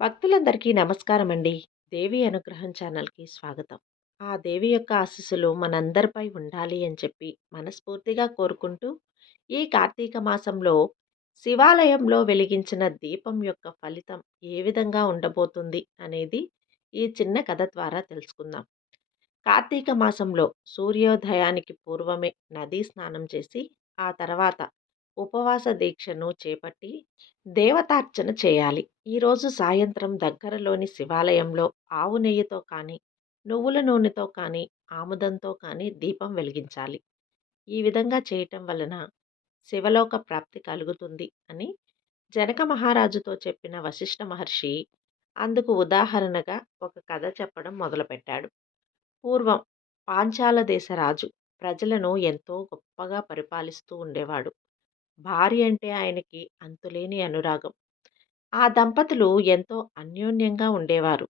భక్తులందరికీ నమస్కారం అండి దేవి అనుగ్రహం ఛానల్‌కి స్వాగతం. ఆ దేవి యొక్క ఆశీస్సులు మనందరిపై ఉండాలి అని చెప్పి మనస్ఫూర్తిగా కోరుకుంటూ, ఈ కార్తీక మాసంలో శివాలయంలో వెలిగించిన దీపం యొక్క ఫలితం ఏ విధంగా ఉండబోతుంది అనేది ఈ చిన్న కథ ద్వారా తెలుసుకుందాం. కార్తీక మాసంలో సూర్యోదయానికి పూర్వమే నదీ స్నానం చేసి, ఆ తర్వాత ఉపవాస దీక్షను చేపట్టి దేవతార్చన చేయాలి. ఈరోజు సాయంత్రం దగ్గరలోని శివాలయంలో ఆవు నెయ్యితో కానీ, నువ్వుల నూనెతో కానీ, ఆముదంతో కానీ దీపం వెలిగించాలి. ఈ విధంగా చేయటం వలన శివలోక ప్రాప్తి కలుగుతుంది అని జనక మహారాజుతో చెప్పిన వశిష్ఠ మహర్షి అందుకు ఉదాహరణగా ఒక కథ చెప్పడం మొదలుపెట్టాడు. పూర్వం పాంచాల దేశ రాజు ప్రజలను ఎంతో గొప్పగా పరిపాలిస్తూ ఉండేవాడు. భార్య అంటే ఆయనకి అంతులేని అనురాగం. ఆ దంపతులు ఎంతో అన్యోన్యంగా ఉండేవారు.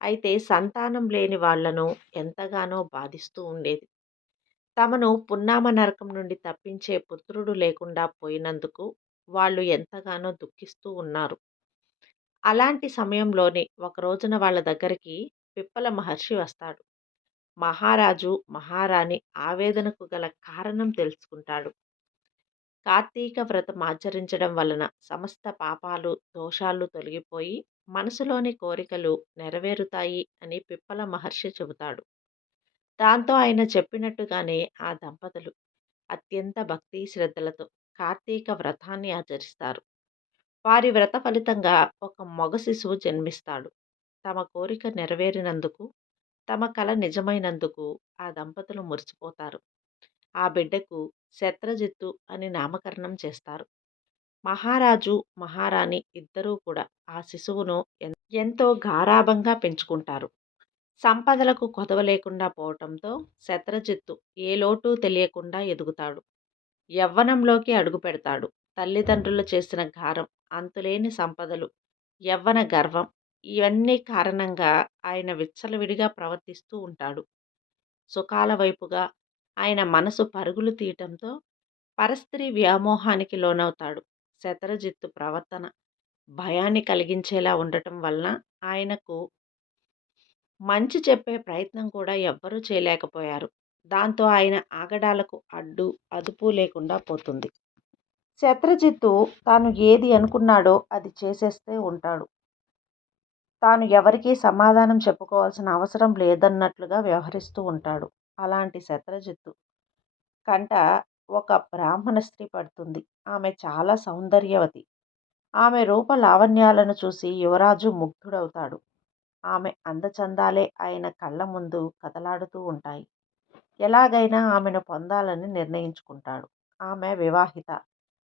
అయితే సంతానం లేని వాళ్ళను ఎంతగానో బాధిస్తూ ఉండేది. తమను పున్నామ నరకం నుండి తప్పించే పుత్రుడు లేకుండా పోయినందుకు వాళ్ళు ఎంతగానో దుఃఖిస్తూ ఉన్నారు. అలాంటి సమయంలోనే ఒకరోజున వాళ్ళ దగ్గరికి పిప్పల మహర్షి వస్తాడు. మహారాజు, మహారాణి ఆవేదనకు గల కారణం తెలుసుకుంటాడు. కార్తీక వ్రతం ఆచరించడం వలన సమస్త పాపాలు, దోషాలు తొలగిపోయి మనసులోని కోరికలు నెరవేరుతాయి అని పిప్పల మహర్షి చెబుతాడు. దాంతో ఆయన చెప్పినట్టుగానే ఆ దంపతులు అత్యంత భక్తి శ్రద్ధలతో కార్తీక వ్రతాన్ని ఆచరిస్తారు. వారి వ్రత ఫలితంగా ఒక మగ శిశువు జన్మిస్తాడు. తమ కోరిక నెరవేరినందుకు, తమ కల నిజమైనందుకు ఆ దంపతులు మురిసిపోతారు. ఆ బిడ్డకు శత్రజిత్తు అని నామకరణం చేస్తారు. మహారాజు, మహారాణి ఇద్దరూ కూడా ఆ శిశువును ఎంతో గారాభంగా పెంచుకుంటారు. సంపదలకు కొదవ లేకుండా పోవటంతో శత్రజిత్తు ఏ లోటు తెలియకుండా ఎదుగుతాడు. యవ్వనంలోకి అడుగుపెడతాడు. తల్లిదండ్రులు చేసిన గారం, అంతులేని సంపదలు, యవ్వన గర్వం ఇవన్నీ కారణంగా ఆయన విచ్చలవిడిగా ప్రవర్తిస్తూ ఉంటాడు. సుఖాల వైపుగా ఆయన మనసు పరుగులు తీయటంతో పరస్త్రీ వ్యామోహానికి లోనవుతాడు. శతరజిత్తు ప్రవర్తన భయాన్ని కలిగించేలా ఉండటం వలన ఆయనకు మంచి చెప్పే ప్రయత్నం కూడా ఎవ్వరూ చేయలేకపోయారు. దాంతో ఆయన ఆగడాలకు అడ్డు, అదుపు లేకుండా పోతుంది. శత్రజిత్తు తాను ఏది అనుకున్నాడో అది చేసేస్తే ఉంటాడు. తాను ఎవరికీ సమాధానం చెప్పుకోవాల్సిన అవసరం లేదన్నట్లుగా వ్యవహరిస్తూ ఉంటాడు. అలాంటి శత్రజిత్తు కంట ఒక బ్రాహ్మణ స్త్రీ పడుతుంది. ఆమె చాలా సౌందర్యవతి. ఆమె రూప లావణ్యాలను చూసి యువరాజు ముగ్ధుడవుతాడు. ఆమె అందచందాలే ఆయన కళ్ళ ముందు కదలాడుతూ ఉంటాయి. ఎలాగైనా ఆమెను పొందాలని నిర్ణయించుకుంటాడు. ఆమె వివాహిత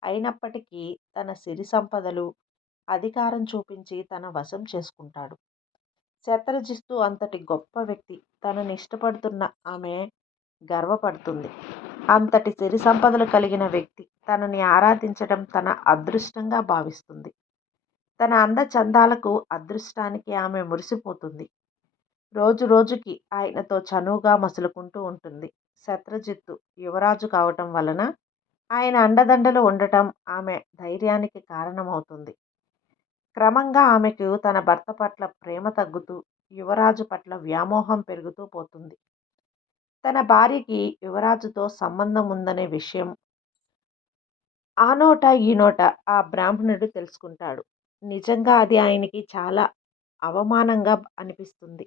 అయినప్పటికీ తన సిరి సంపదలు, అధికారం చూపించి తన వశం చేసుకుంటాడు. శతరజిస్తు అంతటి గొప్ప వ్యక్తి తనని ఇష్టపడుతున్న ఆమె గర్వపడుతుంది. అంతటి సిరి సంపదలు కలిగిన వ్యక్తి తనని ఆరాధించడం తన అదృష్టంగా భావిస్తుంది. తన అందచందాలకు, అదృష్టానికి ఆమె మురిసిపోతుంది. రోజు రోజుకి ఆయనతో చనువుగా మసులుకుంటూ ఉంటుంది. శత్రజిత్తు యువరాజు కావటం వలన ఆయన అండదండలు ఉండటం ఆమె ధైర్యానికి కారణమవుతుంది. క్రమంగా ఆమెకు తన భర్త పట్ల ప్రేమ తగ్గుతూ, యువరాజు పట్ల వ్యామోహం పెరుగుతూ పోతుంది. తన భార్యకి యువరాజుతో సంబంధం ఉందనే విషయం ఆ నోట ఈ నోట ఆ బ్రాహ్మణుడు తెలుసుకుంటాడు. నిజంగా అది ఆయనకి చాలా అవమానంగా అనిపిస్తుంది.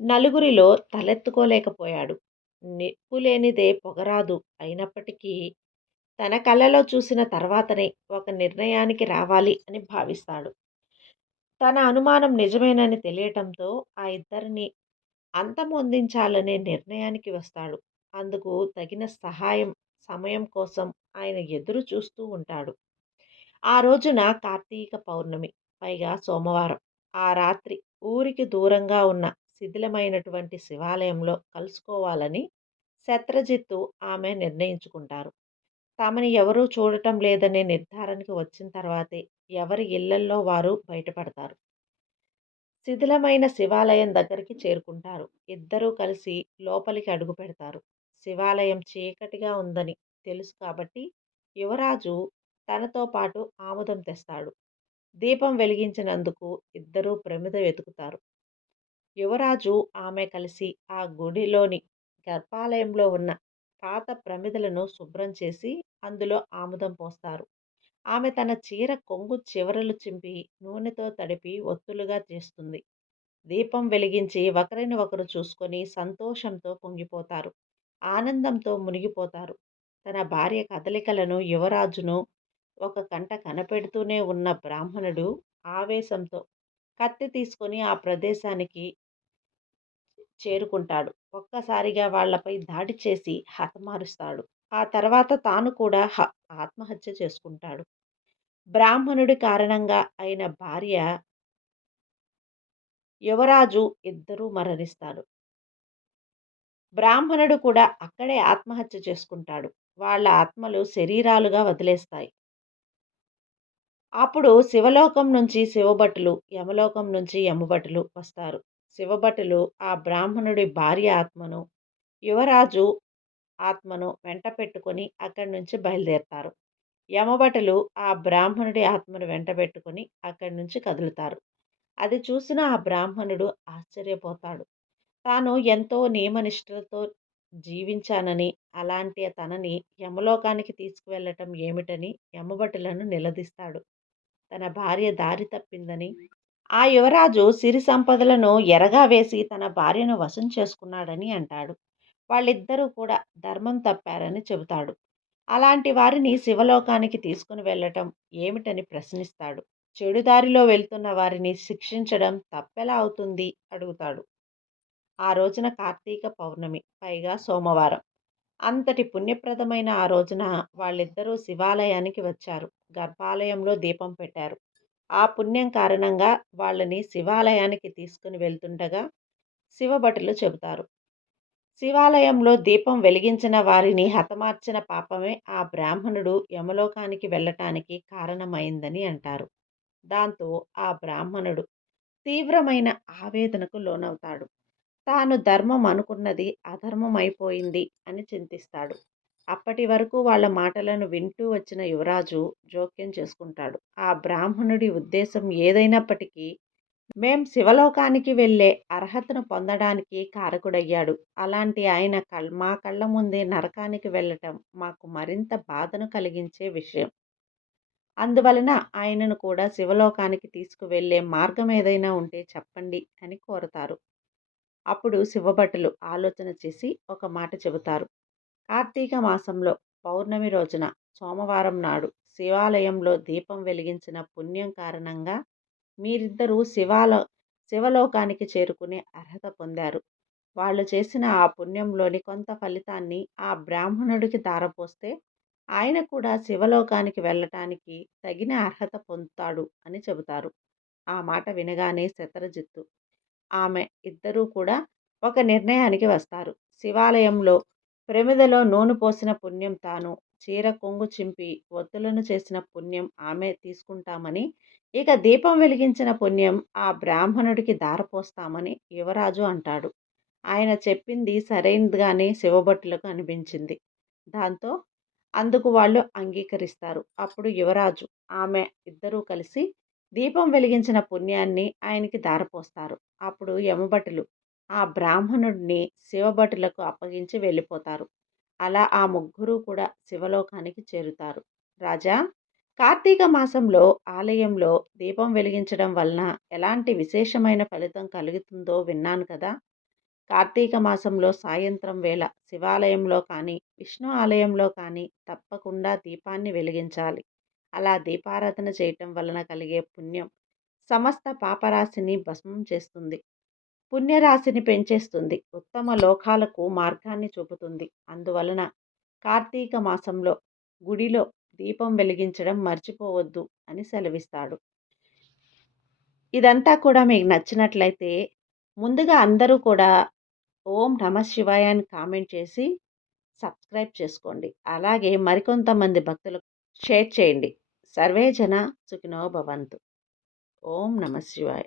నలుగురిలో తలెత్తుకోలేకపోయాడు. నిప్పులేనిదే పొగరాదు అయినప్పటికీ తన కళ్ళలో చూసిన తర్వాతనే ఒక నిర్ణయానికి రావాలి అని భావిస్తాడు. తన అనుమానం నిజమేనని తెలియటంతో ఆ ఇద్దరిని అంతమొందించాలనే నిర్ణయానికి వస్తాడు. అందుకు తగిన సహాయం సమయం కోసం ఆయన ఎదురు చూస్తూ ఉంటాడు. ఆ రోజున కార్తీక పౌర్ణమి. పైగా సోమవారం. ఆ రాత్రి ఊరికి దూరంగా ఉన్న శిథిలమైనటువంటి శివాలయంలో కలుసుకోవాలని శత్రజిత్తు, ఆమె నిర్ణయించుకుంటారు. తమని ఎవరూ చూడటం లేదనే నిర్ధారణకి వచ్చిన తర్వాతే ఎవరి ఇళ్ళల్లో వారు బయటపడతారు. శిథిలమైన శివాలయం దగ్గరికి చేరుకుంటారు. ఇద్దరూ కలిసి లోపలికి అడుగుపెడతారు. శివాలయం చీకటిగా ఉందని తెలుసు కాబట్టి యువరాజు తనతో పాటు ఆముదం తెస్తాడు. దీపం వెలిగించినందుకు ఇద్దరూ ప్రమిద వెతుకుతారు యువరాజు ఆమె కలిసి ఆ గుడిలోని గర్భాలయంలో ఉన్న పాత ప్రమిదలను శుభ్రం చేసి అందులో ఆముదం పోస్తారు. ఆమె తన చీర కొంగు చివరలు చింపి నూనెతో తడిపి ఒత్తులుగా చేస్తుంది. దీపం వెలిగించి ఒకరిని ఒకరు చూసుకొని సంతోషంతో పొంగిపోతారు ఆనందంతో మునిగిపోతారు. తన భార్య కదలికలను యువరాజును ఒక కంట కనపెడుతూనే ఉన్న బ్రాహ్మణుడు ఆవేశంతో కత్తి తీసుకొని ఆ ప్రదేశానికి చేరుకుంటాడు. ఒక్కసారిగా వాళ్ళపై దాడి చేసి హతమారుస్తాడు ఆ తర్వాత తాను కూడా ఆత్మహత్య చేసుకుంటాడు. బ్రాహ్మణుడి కారణంగా అయిన భార్య యువరాజు ఇద్దరూ మరణిస్తారు. బ్రాహ్మణుడు కూడా అక్కడే ఆత్మహత్య చేసుకుంటాడు. వాళ్ళ ఆత్మలు శరీరాలుగా వదిలేస్తాయి. అప్పుడు శివలోకం నుంచి శివభటులు యమలోకం నుంచి యమభటులు వస్తారు. శివభటులు ఆ బ్రాహ్మణుడి భార్య ఆత్మను యువరాజు ఆత్మను వెంట పెట్టుకొని అక్కడి నుంచి బయలుదేరతారు. యమభటులు ఆ బ్రాహ్మణుడి ఆత్మను వెంట పెట్టుకొని అక్కడి నుంచి కదులుతారు. అది చూసిన ఆ బ్రాహ్మణుడు ఆశ్చర్యపోతాడు. తాను ఎంతో నియమనిష్టలతో జీవించానని అలాంటి తనని యమలోకానికి తీసుకువెళ్ళటం ఏమిటని యమభటులను నిలదీస్తాడు. తన భార్య దారి తప్పిందని ఆ యువరాజు సిరి సంపదలను ఎరగా వేసి తన భార్యను వశం చేసుకున్నాడని అంటాడు. వాళ్ళిద్దరూ కూడా ధర్మం తప్పారని చెబుతాడు. అలాంటి వారిని శివలోకానికి తీసుకుని వెళ్ళటం ఏమిటని ప్రశ్నిస్తాడు. చెడుదారిలో వెళ్తున్న వారిని శిక్షించడం తప్పెలా అవుతుంది? అడుగుతాడు. ఆ రోజున కార్తీక పౌర్ణమి పైగా సోమవారం. అంతటి పుణ్యప్రదమైన ఆ రోజున వాళ్ళిద్దరూ శివాలయానికి వచ్చారు. గర్భాలయంలో దీపం పెట్టారు. ఆ పుణ్యం కారణంగా వాళ్ళని శివాలయానికి తీసుకుని వెళ్తుండగా శివభటులు చెబుతారు. శివాలయంలో దీపం వెలిగించిన వారిని హతమార్చిన పాపమే ఆ బ్రాహ్మణుడు యమలోకానికి వెళ్ళటానికి కారణమైందని అంటారు. దాంతో ఆ బ్రాహ్మణుడు తీవ్రమైన ఆవేదనకు లోనవుతాడు. తాను ధర్మం అనుకున్నది అధర్మం అయిపోయింది అని చింతిస్తాడు. అప్పటి వరకు వాళ్ళ మాటలను వింటూ వచ్చిన యువరాజు జోక్యం చేసుకుంటాడు. ఆ బ్రాహ్మణుడి ఉద్దేశం ఏదైనప్పటికీ మేం శివలోకానికి వెళ్ళే అర్హతను పొందడానికి కారకుడయ్యాడు. అలాంటి ఆయన కల్ మా కళ్ళ ముందే నరకానికి వెళ్ళటం మాకు మరింత బాధను కలిగించే విషయం. అందువలన ఆయనను కూడా శివలోకానికి తీసుకువెళ్ళే మార్గం ఏదైనా ఉంటే చెప్పండి అని కోరతారు. అప్పుడు శివభటులు ఆలోచన చేసి ఒక మాట చెబుతారు. కార్తీక మాసంలో పౌర్ణమి రోజున సోమవారం నాడు శివాలయంలో దీపం వెలిగించిన పుణ్యం కారణంగా మీరిద్దరూ శివాల శివలోకానికి చేరుకునే అర్హత పొందారు. వాళ్ళు చేసిన ఆ పుణ్యంలోని కొంత ఫలితాన్ని ఆ బ్రాహ్మణుడికి దారపోస్తే ఆయన కూడా శివలోకానికి వెళ్ళటానికి తగిన అర్హత పొందుతాడు అని చెబుతారు. ఆ మాట వినగానే శతరజిత్తు ఆమె ఇద్దరూ కూడా ఒక నిర్ణయానికి వస్తారు. శివాలయంలో ప్రమిదలో నూనె పోసిన పుణ్యం తాను చీర కొంగు చింపి ఒత్తులను చేసిన పుణ్యం ఆమె తీసుకుంటామని ఇక దీపం వెలిగించిన పుణ్యం ఆ బ్రాహ్మణుడికి దారపోస్తామని యువరాజు అంటాడు. ఆయన చెప్పింది సరైనదిగానే శివభట్టులకు అనిపించింది. దాంతో అందుకు వాళ్ళు అంగీకరిస్తారు. అప్పుడు యువరాజు ఆమె ఇద్దరూ కలిసి దీపం వెలిగించిన పుణ్యాన్ని ఆయనకి దారపోస్తారు అప్పుడు యమభటులు ఆ బ్రాహ్మణుడిని శివభటులకు అప్పగించి వెళ్ళిపోతారు. అలా ఆ ముగ్గురు కూడా శివలోకానికి చేరుతారు. రాజా కార్తీక మాసంలో ఆలయంలో దీపం వెలిగించడం వలన ఎలాంటి విశేషమైన ఫలితం కలుగుతుందో విన్నాను కదా! కార్తీక మాసంలో సాయంత్రం వేళ శివాలయంలో కానీ విష్ణు ఆలయంలో కానీ తప్పకుండా దీపాన్ని వెలిగించాలి. అలా దీపారాధన చేయటం వలన కలిగే పుణ్యం సమస్త పాపరాశిని భస్మం చేస్తుంది. పుణ్యరాశిని పెంచేస్తుంది. ఉత్తమ లోకాలకు మార్గాన్ని చూపుతుంది. అందువలన కార్తీక మాసంలో గుడిలో దీపం వెలిగించడం మర్చిపోవద్దు అని సెలవిస్తాడు. ఇదంతా కూడా మీకు నచ్చినట్లయితే ముందుగా అందరూ కూడా ఓం నమ శివాయ అని కామెంట్ చేసి సబ్స్క్రైబ్ చేసుకోండి. అలాగే మరికొంతమంది భక్తులకు షేర్ చేయండి. సర్వే జన సుఖినో భవంతు. ఓం నమ శివాయ.